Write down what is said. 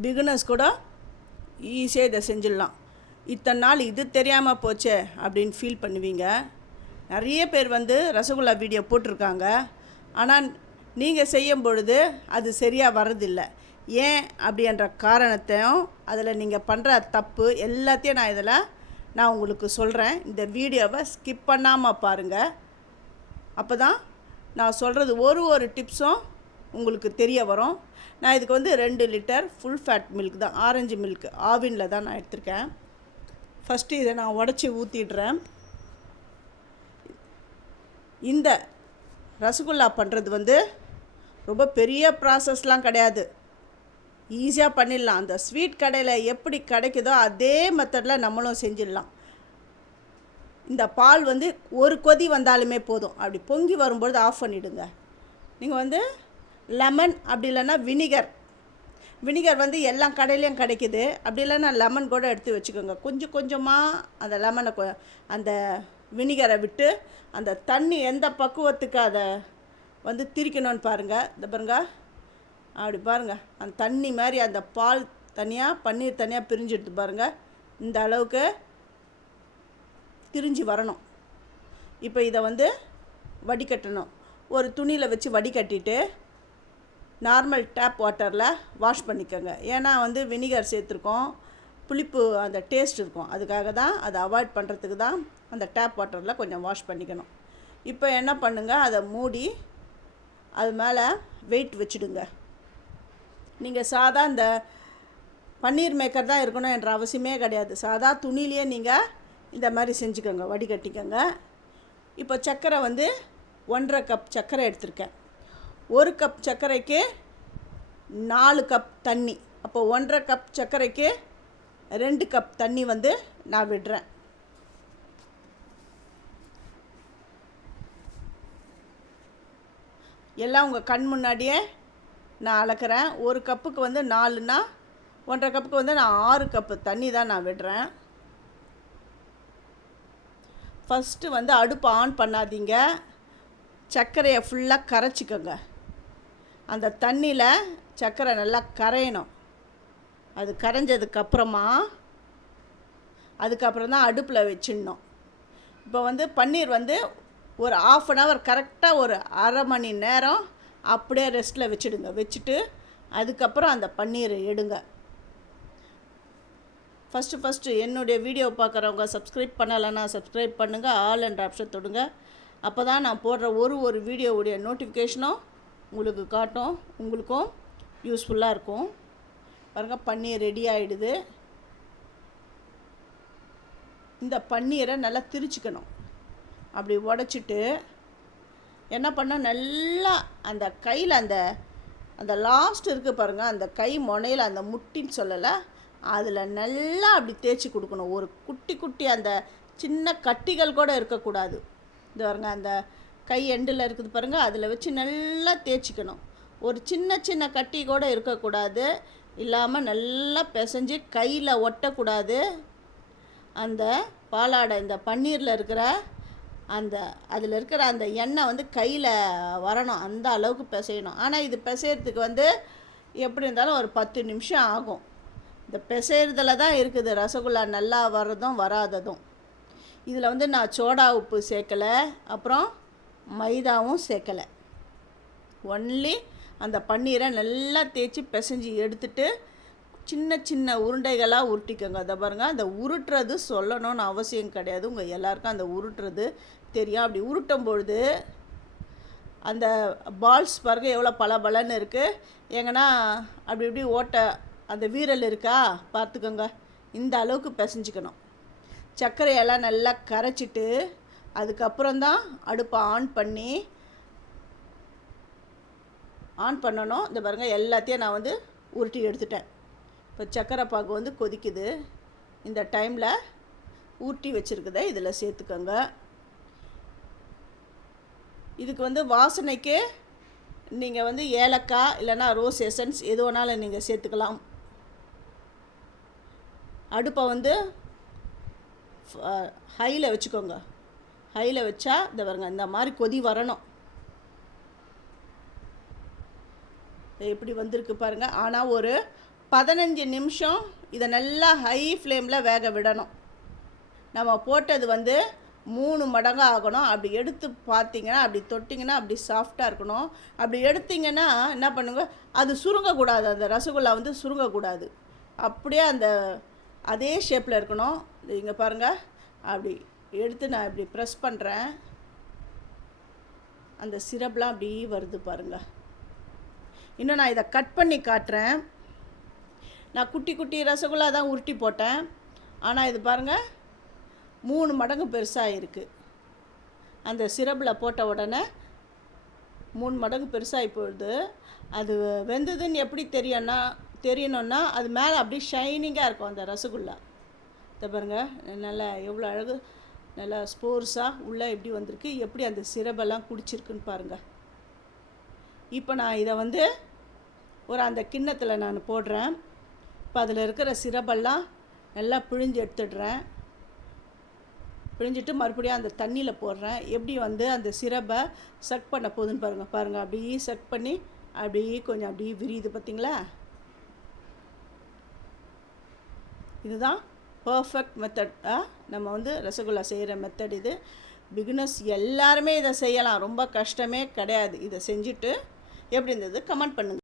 Beginners கூட ஈஸியாக இதை செஞ்சிடலாம். இத்தனை நாள் இது தெரியாமல் போச்சே அப்படின்னு ஃபீல் பண்ணுவீங்க. நிறைய பேர் வந்து ரசகுல்லா வீடியோ போட்டிருக்காங்க. ஆனால் நீங்கள் செய்யும் பொழுது அது சரியாக வர்றதில்லை. ஏன் அப்படின்ற காரணத்தையும் அதில் நீங்கள் பண்ணுற தப்பு எல்லாத்தையும் நான் உங்களுக்கு சொல்கிறேன். இந்த வீடியோவை ஸ்கிப் பண்ணாமல் பாருங்கள். அப்போ தான் நான் சொல்கிறது ஒரு டிப்ஸும் உங்களுக்கு தெரிய வரும். நான் இதுக்கு வந்து 2 லிட்டர் ஃபுல் ஃபேட் மில்க் தான், ஆரஞ்சு மில்க் ஆவினில் தான் நான் எடுத்திருக்கேன். ஃபஸ்ட்டு இதை நான் உடச்சி ஊற்றிடுறேன். இந்த ரசகுல்லா பண்ணுறது வந்து ரொம்ப பெரிய ப்ராசஸ்லாம் கிடையாது, ஈஸியாக பண்ணிடலாம். அந்த ஸ்வீட் கடையில் எப்படி கிடைக்குதோ அதே மெத்தடில் நம்மளும் செஞ்சிடலாம். இந்த பால் வந்து ஒரு கொதி வந்தாலுமே போதும். அப்படி பொங்கி வரும்பொழுது ஆஃப் பண்ணிவிடுங்க. நீங்கள் வந்து லெமன் அப்படி இல்லைன்னா வினிகர் வந்து எல்லா கடையிலையும் கிடைக்கிது. அப்படி இல்லைன்னா லெமன் கூட எடுத்து வச்சுக்கோங்க. கொஞ்சம் கொஞ்சமாக அந்த லெமனை அந்த வினிகரை விட்டு அந்த தண்ணி எந்த பக்குவத்துக்கு அதை வந்து திரிக்கணும்னு பாருங்கள். இந்த பாருங்கள், அப்படி பாருங்கள், அந்த தண்ணி மாதிரி அந்த பால் தனியாக பன்னீர் தனியாக பிரிஞ்சுடுது பாருங்கள். இந்த அளவுக்கு திரிஞ்சு வரணும். இப்போ இதை வந்து வடிகட்டணும். ஒரு துணியில் வச்சு வடிகட்டிட்டு நார்மல் டேப் வாட்டரில் வாஷ் பண்ணிக்கோங்க. ஏன்னா வந்து வினிகர் சேர்த்துருக்கோம், புளிப்பு அந்த டேஸ்ட் இருக்கும். அதுக்காக தான், அதை அவாய்ட் பண்ணுறதுக்கு தான் அந்த டேப் வாட்டரில் கொஞ்சம் வாஷ் பண்ணிக்கணும். இப்போ என்ன பண்ணுங்கள், அதை மூடி அது மேலே வெயிட் வச்சுடுங்க. நீங்கள் சாதா இந்த பன்னீர் மேக்கர் தான் இருக்கணும் என்ற அவசியமே கிடையாது. சாதா துணியிலேயே நீங்கள் இந்த மாதிரி செஞ்சுக்கோங்க, வடிகட்டிக்கோங்க. இப்போ சர்க்கரை வந்து 1.5 கப் சர்க்கரை எடுத்திருக்கேன். 1 கப் சர்க்கரைக்கு 4 கப் தண்ணி. அப்போ 1.5 கப் சர்க்கரைக்கு 2 கப் தண்ணி வந்து நான் விடுறேன். எல்லாம் உங்கள் கண் முன்னாடியே நான் அளக்கிறேன். 1 கப்புக்கு வந்து 4னா 1.5 கப்புக்கு வந்து நான் 6 கப்பு தண்ணி தான் நான் விடுறேன். ஃபஸ்ட்டு வந்து அடுப்பை ஆன் பண்ணாதீங்க, சர்க்கரையை ஃபுல்லாக கரைச்சிக்கோங்க. அந்த தண்ணியில் சர்க்கரை நல்லா கரையணும். அது கரைஞ்சதுக்கப்புறமா அதுக்கப்புறம் தான் அடுப்பில் வச்சிடணும். இப்போ வந்து பன்னீர் வந்து ஒரு 1/2 hour கரெக்டாக ஒரு அரை மணி நேரம் அப்படியே ரெஸ்ட்டில் வச்சுடுங்க. வச்சுட்டு அதுக்கப்புறம் அந்த பன்னீரை எடுங்க. ஃபஸ்ட்டு என்னுடைய வீடியோ பார்க்குறவங்க சப்ஸ்கிரைப் பண்ணலைன்னா சப்ஸ்கிரைப் பண்ணுங்கள், ஆல் என்ற ஆப்ஷன் தொடுங்க. அப்போ தான் நான் போடுற ஒரு வீடியோவுடைய நோட்டிஃபிகேஷனும் உங்களுக்கு காட்டும், உங்களுக்கும் யூஸ்ஃபுல்லாக இருக்கும். பாருங்கள், பன்னீர் ரெடி ஆகிடுது. இந்த பன்னீரை நல்லா திரிச்சிக்கணும். அப்படி உடச்சிட்டு என்ன பண்ணால் நல்லா அந்த கையில் அந்த லாஸ்ட் இருக்குது பாருங்கள், அந்த கை முனையில் அந்த முட்டின்னு சொல்லலை, அதில் நல்லா அப்படி தேய்ச்சி கொடுக்கணும். ஒரு குட்டி அந்த சின்ன கட்டிகள் கூட இருக்கக்கூடாது. இது பாருங்க, அந்த கை எண்டில் இருக்குது பாருங்கள், அதில் வச்சு நல்லா தேய்ச்சிக்கணும். ஒரு சின்ன கட்டி கூட இருக்கக்கூடாது. இல்லாமல் நல்லா பிசைஞ்சு கையில் ஒட்டக்கூடாது. அந்த பாலாடை இந்த பன்னீரில் இருக்கிற அதில் இருக்கிற அந்த எண்ணெய் வந்து கையில் வரணும், அந்த அளவுக்கு பிசையணும். ஆனால் இது பிசையறதுக்கு வந்து எப்படி இருந்தாலும் ஒரு 10 நிமிஷம் ஆகும். இந்த பிசைறதில் தான் இருக்குது ரசகுல்லா நல்லா வர்றதும் வராததும். இதில் வந்து நான் சோடா உப்பு சேர்க்கலை, அப்புறம் மைதாவும் சேர்க்கலை. ஒன்லி அந்த பன்னீரை நல்லா தேய்ச்சி பிசைஞ்சு எடுத்துட்டு சின்ன உருண்டைகளாக உருட்டிக்கோங்க. அதை பாருங்கள், அந்த உருட்டுறது சொல்லணும்னு அவசியம் கிடையாது, உங்கள் எல்லாருக்கும் அந்த உருட்டுறது தெரியும். அப்படி உருட்டும் பொழுது அந்த பால்ஸ் பாருங்கள் எவ்வளோ பலன்னு இருக்குது. எங்கன்னா அப்படி இப்படி ஓட்ட அந்த வீரல் இருக்கா பார்த்துக்கோங்க. இந்த அளவுக்கு பிசைஞ்சிக்கணும். சர்க்கரையெல்லாம் நல்லா கரைச்சிட்டு அதுக்கப்புறம்தான் அடுப்பை ஆன் பண்ணணும். இந்த பாருங்கள், எல்லாத்தையும் நான் வந்து உருட்டி எடுத்துட்டேன். இப்போ சர்க்கரை பாகு வந்து கொதிக்குது. இந்த டைமில் ஊட்டி வச்சுருக்குதை இதில் சேர்த்துக்கோங்க. இதுக்கு வந்து வாசனைக்கு நீங்கள் வந்து ஏலக்காய் இல்லைன்னா ரோஸ் எசன்ஸ் எது வேணாலும் நீங்கள் சேர்த்துக்கலாம். அடுப்பை வந்து ஹையில் வச்சுக்கோங்க. ஹையில் வச்சா இந்த பாருங்க, இந்த மாதிரி கொதி வரணும். எப்படி வந்திருக்கு பாருங்கள். ஆனால் ஒரு 15 நிமிஷம் இதை நல்லா ஹை ஃப்ளேமில் வேக விடணும். நம்ம போட்டது 3 மடங்கு ஆகணும். அப்படி எடுத்து பார்த்தீங்கன்னா, அப்படி தொட்டிங்கன்னா அப்படி சாஃப்டாக இருக்கணும். அப்படி எடுத்திங்கன்னா என்ன பண்ணுங்க, அது சுருங்கக்கூடாது. அந்த ரசகுல்லா சுருங்கக்கூடாது. அப்படியே அதே ஷேப்பில் இருக்கணும். இங்கே பாருங்கள், அப்படி எடுத்து நான் இப்படி ப்ரெஸ் பண்ணுறேன். அந்த சிரப்லாம் அப்படி வருது பாருங்கள். இன்னும் நான் இதை கட் பண்ணி காட்டுறேன். நான் குட்டி குட்டி ரசகுல்லா தான் உருட்டி போட்டேன். ஆனால் இது பாருங்கள் 3 மடங்கு பெருசாக இருக்குது. அந்த சிரப்பில் போட்ட உடனே 3 மடங்கு பெருசாகி போயிடுது. அது வெந்ததுன்னு எப்படி தெரியணும்னா அது மேலே அப்படியே ஷைனிங்காக இருக்கும் அந்த ரசகுல்லா. இதை பாருங்கள், நல்லா எவ்வளோ அழகு, நல்லா ஸ்போர்ஸாக உள்ளே எப்படி வந்திருக்கு, எப்படி அந்த சிரப்பெல்லாம் குடிச்சிருக்குன்னு பாருங்கள். இப்போ நான் இதை அந்த கிண்ணத்தில் நான் போடுறேன். இப்போ அதில் இருக்கிற சிரப்பெல்லாம் நல்லா பிழிஞ்சு எடுத்துடுறேன். பிழிஞ்சிட்டு மறுபடியும் அந்த தண்ணியில் போடுறேன். எப்படி அந்த சிரப்பை சக் பண்ண போகுதுன்னு பாருங்கள். அப்படியே சக் பண்ணி அப்படியே கொஞ்சம் அப்படியே விரியுது பார்த்திங்களா. இதுதான் பர்ஃபெக்ட் மெத்தட். நம்ம ரசகுல்லா செய்கிற மெத்தட் இது. பிகினர்ஸ் எல்லாருமே இதை செய்யலாம், ரொம்ப கஷ்டமே கிடையாது. இதை செஞ்சுட்டு எப்படி இருந்தது கமெண்ட் பண்ணுங்கள்.